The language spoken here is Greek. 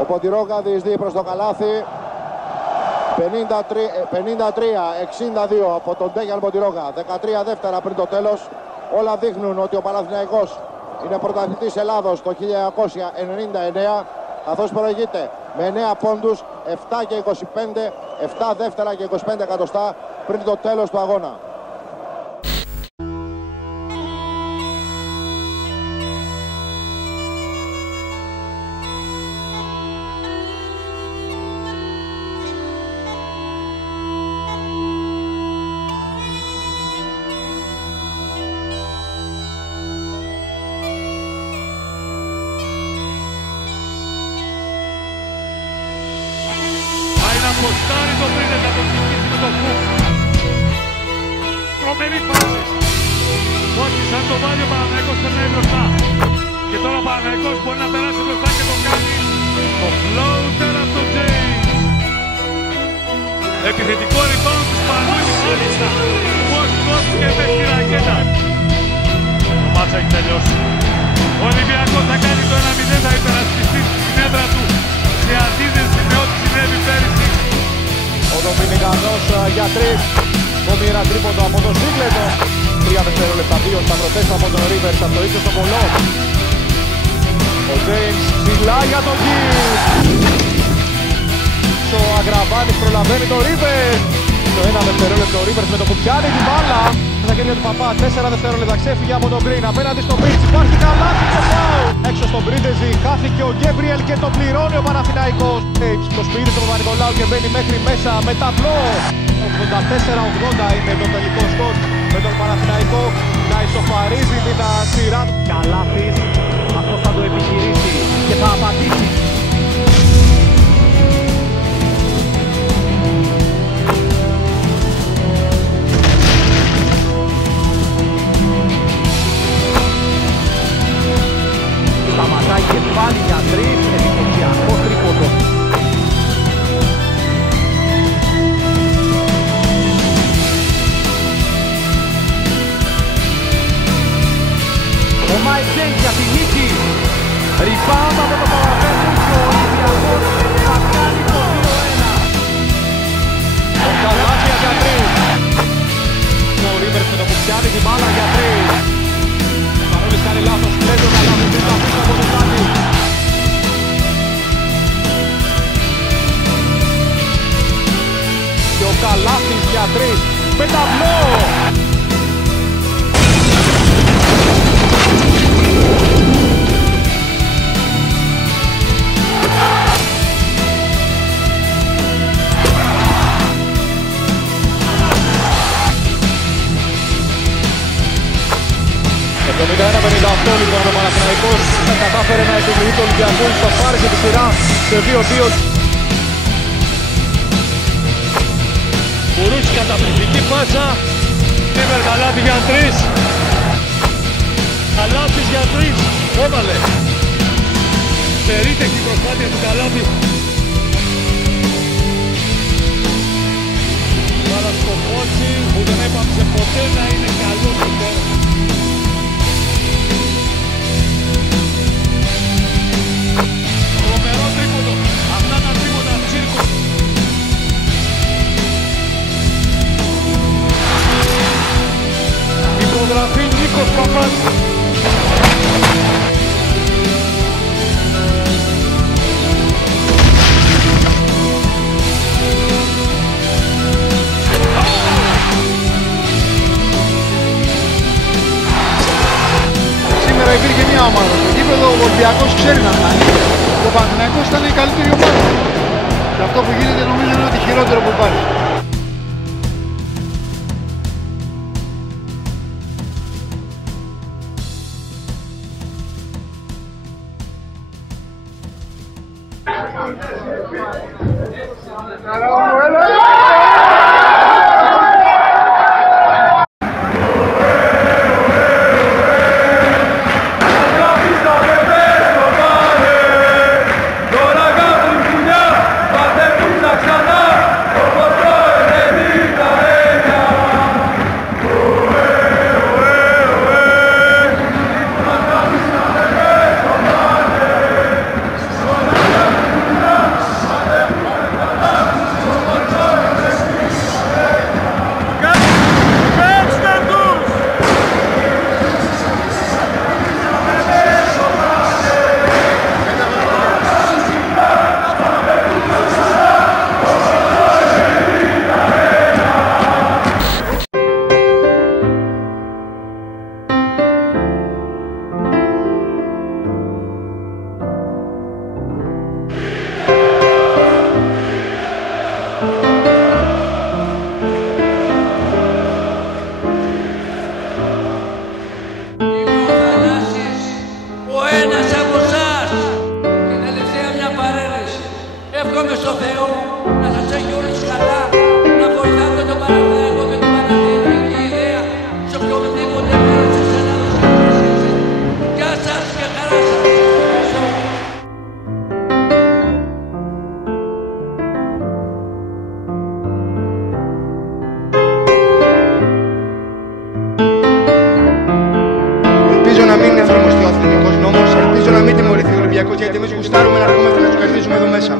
Ο Ποντιρόγκα διεισδύει προς το καλάθι. 53-62 από τον Ντέγιαν Ποντιρόγκα. 13 δεύτερα πριν το τέλος. Όλα δείχνουν ότι ο Παναθηναϊκός είναι πρωταθλητής Ελλάδος το 1999, καθώς προηγείται με 9 πόντους, 7 και 25, 7 δεύτερα και 25 εκατοστά πριν το τέλος του αγώνα. Ποστάρει το Πρίνες να τον νικήσει με το φουκ. Τρομερή φάση. Όχι, σαν το βάλει ο Παναθηναϊκός περνάει μπροστά. Και τώρα ο Παναθηναϊκός μπορεί να περάσει μπροστά και το κάνει. Το floater από τον James. Επιθετικό rebound του Σπανούλη μάλιστα. Πώς δόθηκε με τη ρακέτα. Το μάτς έχει τελειώσει. Ο Ολυμπιακός θα κάνει το 1-0, θα υπερασπιστεί στην έδρα του σε αντίθεση με ό,τι συνέβη πέρυσι. Ο Δομινικανός για 3. Κομμύρα τρίποντο από τον Ζίγκλετο. 3 δευτερόλεπτα, 2 σταυρωτές από τον Ρίβερς από το ύψος στο κολό. Ο James ψηλά για τον Γκις. Ο Αγραβάνης προλαβαίνει τον Ρίβερς. Το 1 δευτερόλεπτο ο Ρίβερς με το που πιάνει την μπάλα. Στα χέρια του Παπά, 4 δευτερόλεπτα ξέφυγε από τον Γκριν. Απέναντι στο Μπίτς υπάρχει καλάθι και φάουλ. Έξω στον Πρίντεζι χάθηκε ο Γκέμπριελ και το πληρώνει ο Παναθηναϊκός. Το σπίτι του Παπα-Νικολάου και μπαίνει μέχρι μέσα με ταμπλό. 84-80 είναι το τελικό σκορ με τον Παναθηναϊκό να ισοφαρίζει την σειρά. Καλάθις, αυτός θα το επιχειρήσει και θα απαντήσει. Σταματάει και πάλι για 3, εντυπωσιακό τρίποντο. Ο Μάικ Τζέιμς για τη νίκη. Rebound από το Παπαδόπουλο και ο Ολυμπιακός θα κάνει το 2-1. Ο Καλάθια για 3. Ο Ρίβερς με το που πιάνει την μπάλα για 3. Ο Πανόλης κάνει λάθος, κλέβει ο Καλάθης, δεν θα αφήσει από τον Τάκη. Και ο Καλάθης για 3. Με ταμπλό. Το 51-58 λοιπόν ο Παναθηναϊκός κατάφερε να επιβληθεί το Ολυμπιακό, ισοφάρισε τη σειρά σε 2-2. Μπουρούτσι καταπληκτική πάσα. Τίβερ καλάθι για 3. Καλάθις για 3. Έβαλε. Περίτεχη προσπάθεια του Καλάθι. Πάρα στο Κότσι που δεν έπαψε ποτέ να είναι καλό σουτέρ. Τρομερό τρίποντο. Αυτά τα τρίποτα τσίρκο. Υπογραφή Νίκος Παπάς. Σήμερα υπήρχε μια ομάδα στο γήπεδο, ο Ολυμπιακός ξέρει να κάνει. Ο Παναθηναϊκός ήταν η καλύτερη ομάδα. Και αυτό που γίνεται νομίζω είναι ότι χειρότερο που υπάρχει. στο Θεό να σας έχει όλους καλά, να βοηθάτε τον Παναθηναϊκό με την παναθηναϊκή ιδέα σε οποιοδήποτε μέρος της Ελλάδος βρίσκεστε. Γεια σας και χαρά σας. Ελπίζω να μην εφαρμοστεί ο αθλητικός νόμος, ελπίζω να μην τιμωρηθεί ο Ολυμπιακός, γιατί εμείς γουστάρουμε να έρχομαστε να τους κερδίζουμε εδώ μέσα.